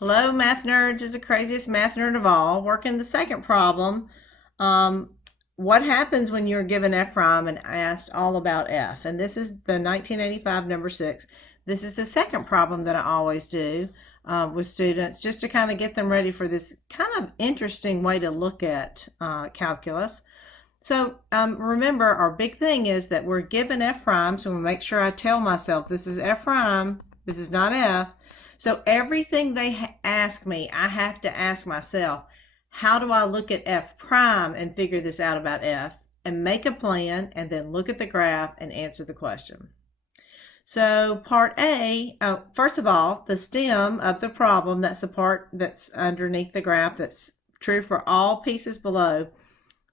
Hello, math nerds is the craziest math nerd of all. Working the second problem. Um, what happens when you're given f prime and asked all about f? And this is the 1985 number 6. This is the second problem that I always do with students just to kind of get them ready for this kind of interesting way to look at calculus. So remember, our big thing is that we're given f prime, so I'm going to make sure I tell myself this is f prime, this is not f. So everything they ask me, I have to ask myself, how do I look at f prime and figure this out about f, and make a plan, and then look at the graph and answer the question. So part A, first of all, the stem of the problem, that's the part that's underneath the graph that's true for all pieces below,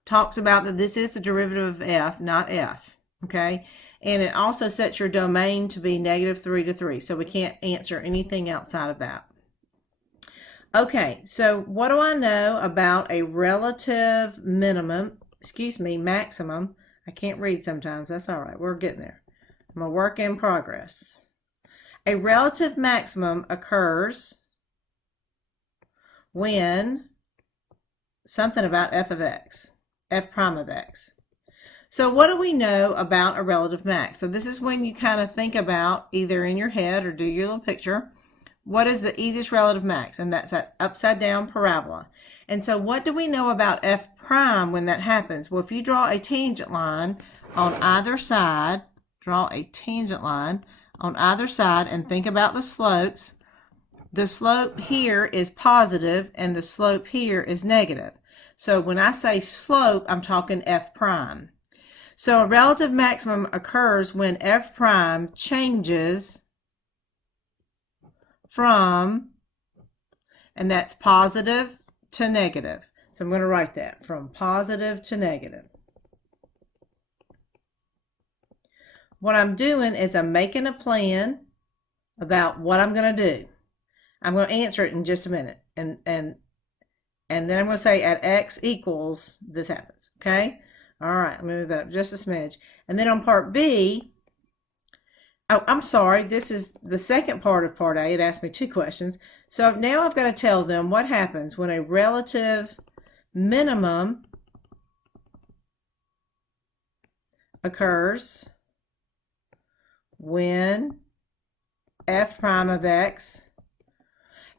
talks about that this is the derivative of f, not f, okay? And it also sets your domain to be -3 to 3, so we can't answer anything outside of that. Okay, so what do I know about a relative maximum? I can't read sometimes, that's all right, we're getting there. I'm a work in progress. A relative maximum occurs when something about f of x, f prime of x. So what do we know about a relative max? So this is when you kind of think about, either in your head or do your little picture, what is the easiest relative max? And that's that upside down parabola. And so what do we know about f prime when that happens? Well, if you draw a tangent line on either side, and think about the slopes. The slope here is positive and the slope here is negative. So when I say slope, I'm talking f prime. So a relative maximum occurs when f prime changes from, and that's positive to negative. So I'm going to write that, from positive to negative. What I'm doing is I'm making a plan about what I'm going to do. I'm going to answer it in just a minute. And then I'm going to say at x equals, this happens, okay? All right, let me move that up just a smidge. And then on part B, oh, I'm sorry, this is the second part of part A. It asked me 2 questions. So now I've got to tell them what happens when a relative minimum occurs when f prime of x.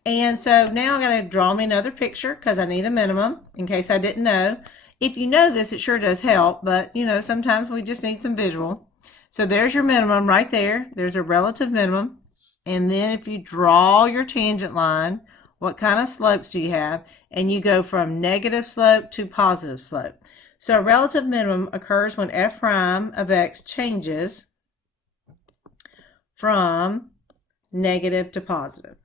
And so now I'm going to draw me another picture because I need a minimum in case I didn't know. If you know this, it sure does help, but sometimes we just need some visual. So there's your minimum right there. There's a relative minimum. And then if you draw your tangent line, what kind of slopes do you have? And you go from negative slope to positive slope. So a relative minimum occurs when f prime of x changes from negative to positive.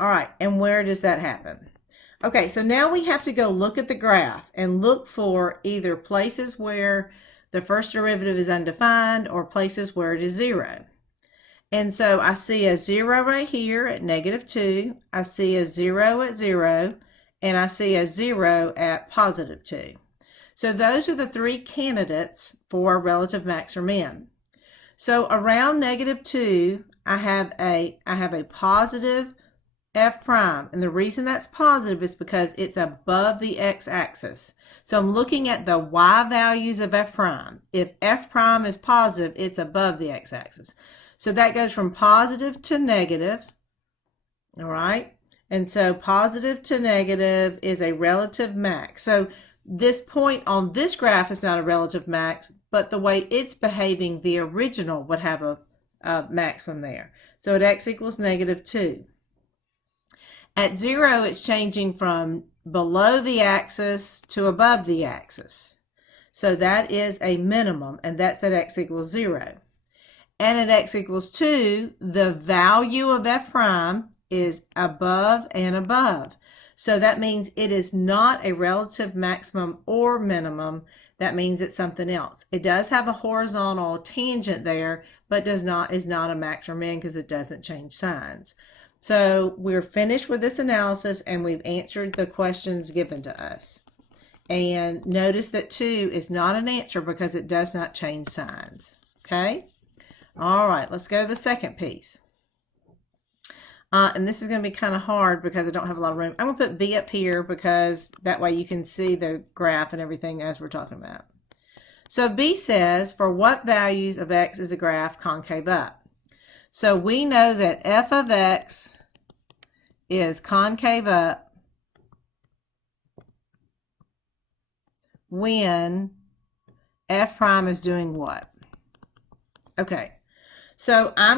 All right, and where does that happen? Okay, so now we have to go look at the graph and look for either places where the first derivative is undefined or places where it is 0. And so I see a 0 right here at -2. I see a 0 at 0, and I see a 0 at +2. So those are the 3 candidates for relative max or min. So around -2, I have a positive f prime, and the reason that's positive is because it's above the x-axis. So I'm looking at the y values of f prime. If f prime is positive, it's above the x-axis. So that goes from positive to negative, all right? And so positive to negative is a relative max. So this point on this graph is not a relative max, but the way it's behaving, the original would have a maximum there. So at x equals -2. At 0, it's changing from below the axis to above the axis. So that is a minimum, and that's at x equals 0. And at x equals 2, the value of f prime is above and above. So that means it is not a relative maximum or minimum. That means it's something else. It does have a horizontal tangent there, but is not a max or min because it doesn't change signs. So we're finished with this analysis and we've answered the questions given to us. And notice that 2 is not an answer because it does not change signs. Okay? All right, let's go to the second piece. And this is going to be kind of hard because I don't have a lot of room. I'm going to put B up here because that way you can see the graph and everything as we're talking about. So B says, for what values of x is a graph concave up? So we know that f of x is concave up when f prime is doing what? Okay. So I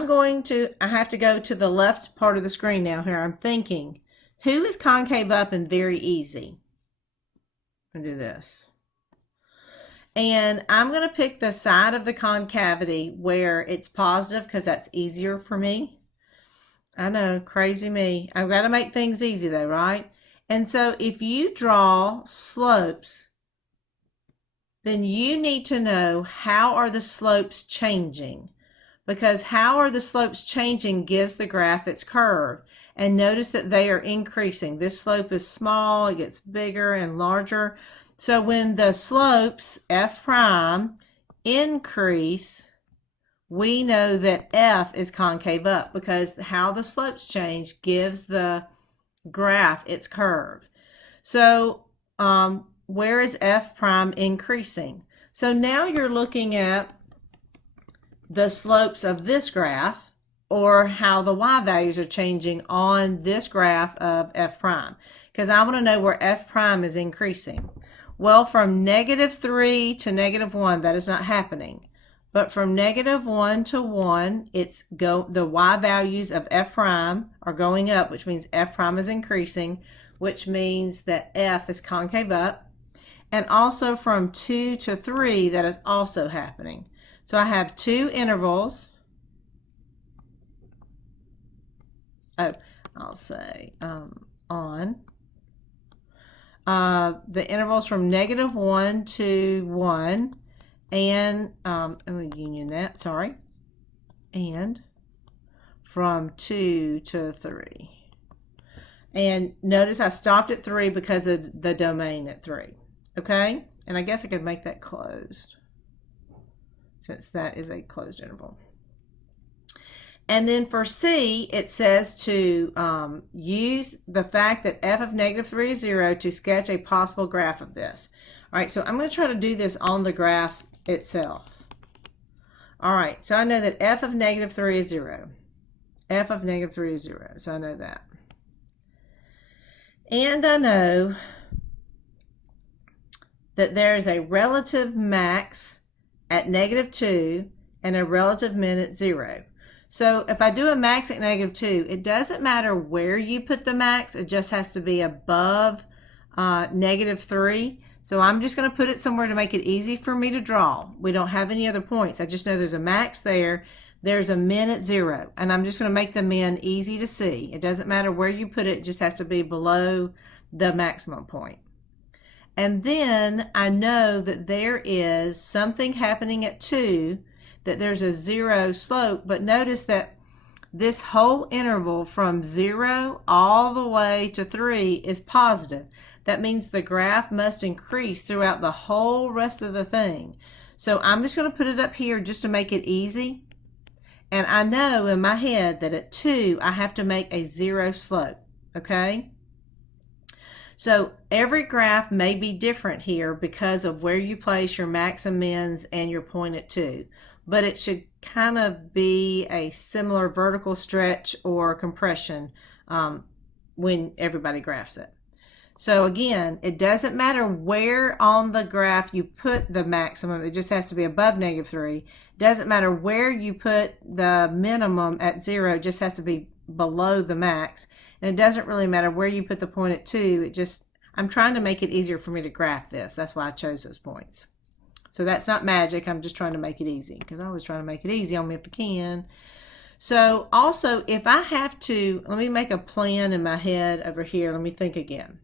have to go to the left part of the screen now here. I'm thinking, who is concave up and very easy? I'm going to do this. And I'm going to pick the side of the concavity where it's positive because that's easier for me. I know, crazy me. I've got to make things easy though, right? And so if you draw slopes, then you need to know how are the slopes changing. Because how are the slopes changing gives the graph its curve. And notice that they are increasing. This slope is small, it gets bigger and larger. So when the slopes, f prime, increase, we know that f is concave up because how the slopes change gives the graph its curve. So where is f prime increasing? So now you're looking at the slopes of this graph or how the y values are changing on this graph of f prime because I want to know where f prime is increasing. Well, from -3 to -1, that is not happening. But from -1 to 1, the y values of f prime are going up, which means f prime is increasing, which means that f is concave up. And also from 2 to 3, that is also happening. So I have 2 intervals. Oh, I'll say on. The intervals from -1 to 1, and I'm going to union that, sorry, and from 2 to 3. And notice I stopped at 3 because of the domain at 3, okay? And I guess I could make that closed, since that is a closed interval. And then for C, it says to use the fact that f of -3 is 0 to sketch a possible graph of this. All right, so I'm going to try to do this on the graph itself. All right, so I know that f of -3 is 0. F of -3 is 0, so I know that. And I know that there is a relative max at -2 and a relative min at 0. So if I do a max at -2, it doesn't matter where you put the max, it just has to be above -3. So I'm just going to put it somewhere to make it easy for me to draw. We don't have any other points. I just know there's a max there. There's a min at 0. And I'm just going to make the min easy to see. It doesn't matter where you put it, it just has to be below the maximum point. And then I know that there is something happening at 2, that there's a 0 slope, but notice that this whole interval from 0 all the way to 3 is positive. That means the graph must increase throughout the whole rest of the thing. So I'm just going to put it up here just to make it easy. And I know in my head that at 2 I have to make a 0 slope, okay? So every graph may be different here because of where you place your max and mins and your point at 2. But it should kind of be a similar vertical stretch or compression when everybody graphs it. So again, it doesn't matter where on the graph you put the maximum, it just has to be above -3. It doesn't matter where you put the minimum at 0, it just has to be below the max. And it doesn't really matter where you put the point at 2, I'm trying to make it easier for me to graph this. That's why I chose those points. So that's not magic, I'm just trying to make it easy because I always try to make it easy on me if I can. So also, if I have to, let me make a plan in my head over here. Let me think again.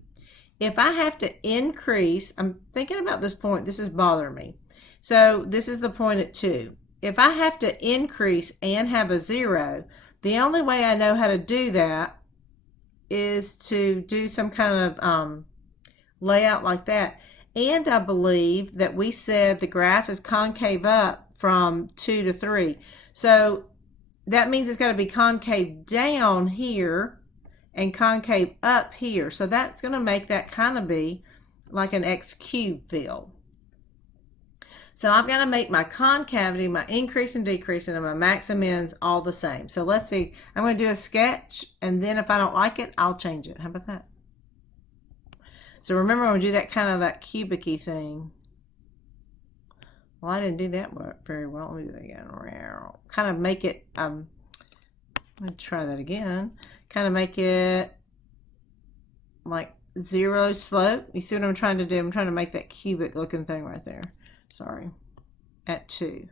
If I have to increase, I'm thinking about this point, this is bothering me. So this is the point at 2. If I have to increase and have a 0, the only way I know how to do that is to do some kind of layout like that. And I believe that we said the graph is concave up from 2 to 3. So that means it's got to be concave down here and concave up here. So that's going to make that kind of be like an x cubed field. So I've got to make my concavity, my increase and decrease, and my max and mins all the same. So let's see. I'm going to do a sketch, and then if I don't like it, I'll change it. How about that? So remember, when we do that kind of that cubic-y thing. Well, I didn't do that very well. Let me do that again. Kind of make it, let me try that again. Kind of make it like zero slope. You see what I'm trying to do? I'm trying to make that cubic looking thing right there. Sorry, at 2.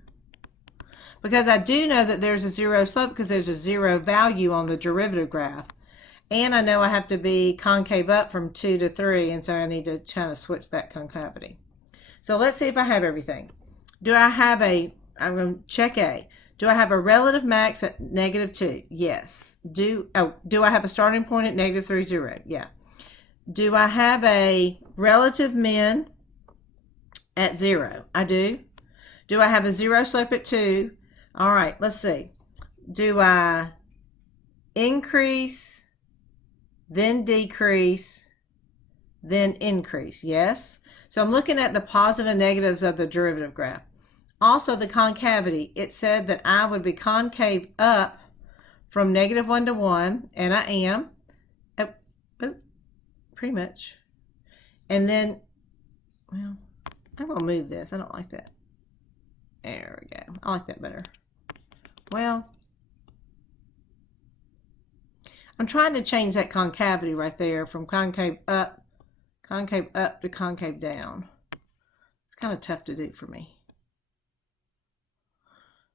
Because I do know that there's a zero slope because there's a zero value on the derivative graph. And I know I have to be concave up from 2 to 3, and so I need to kind of switch that concavity. So let's see if I have everything. Do I have I'm going to check A. Do I have a relative max at -2? Yes. Do I have a starting point at -3, 0? Yeah. Do I have a relative min at 0? I do. Do I have a zero slope at 2? All right, let's see. Do I increase, then decrease, then increase? Yes. So I'm looking at the positive and negatives of the derivative graph. Also, the concavity. It said that I would be concave up from -1 to 1, and I am. Pretty much. And then, well, I'm going to move this. I don't like that. There we go. I like that better. Well, I'm trying to change that concavity right there from concave up to concave down. It's kind of tough to do for me.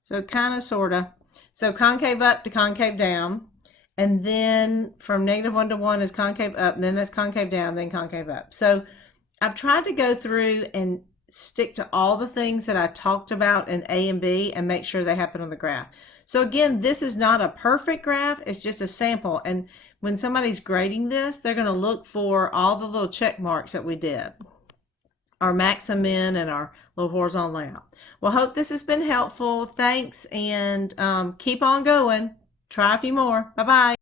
So kind of, sort of. So concave up to concave down. And then from -1 to 1 is concave up, and then that's concave down, then concave up. So I've tried to go through and stick to all the things that I talked about in A and B and make sure they happen on the graph. So again, this is not a perfect graph, it's just a sample. And when somebody's grading this, they're going to look for all the little check marks that we did. Our max and min and our little horizontal layout. Well, hope this has been helpful. Thanks, and keep on going. Try a few more. Bye-bye.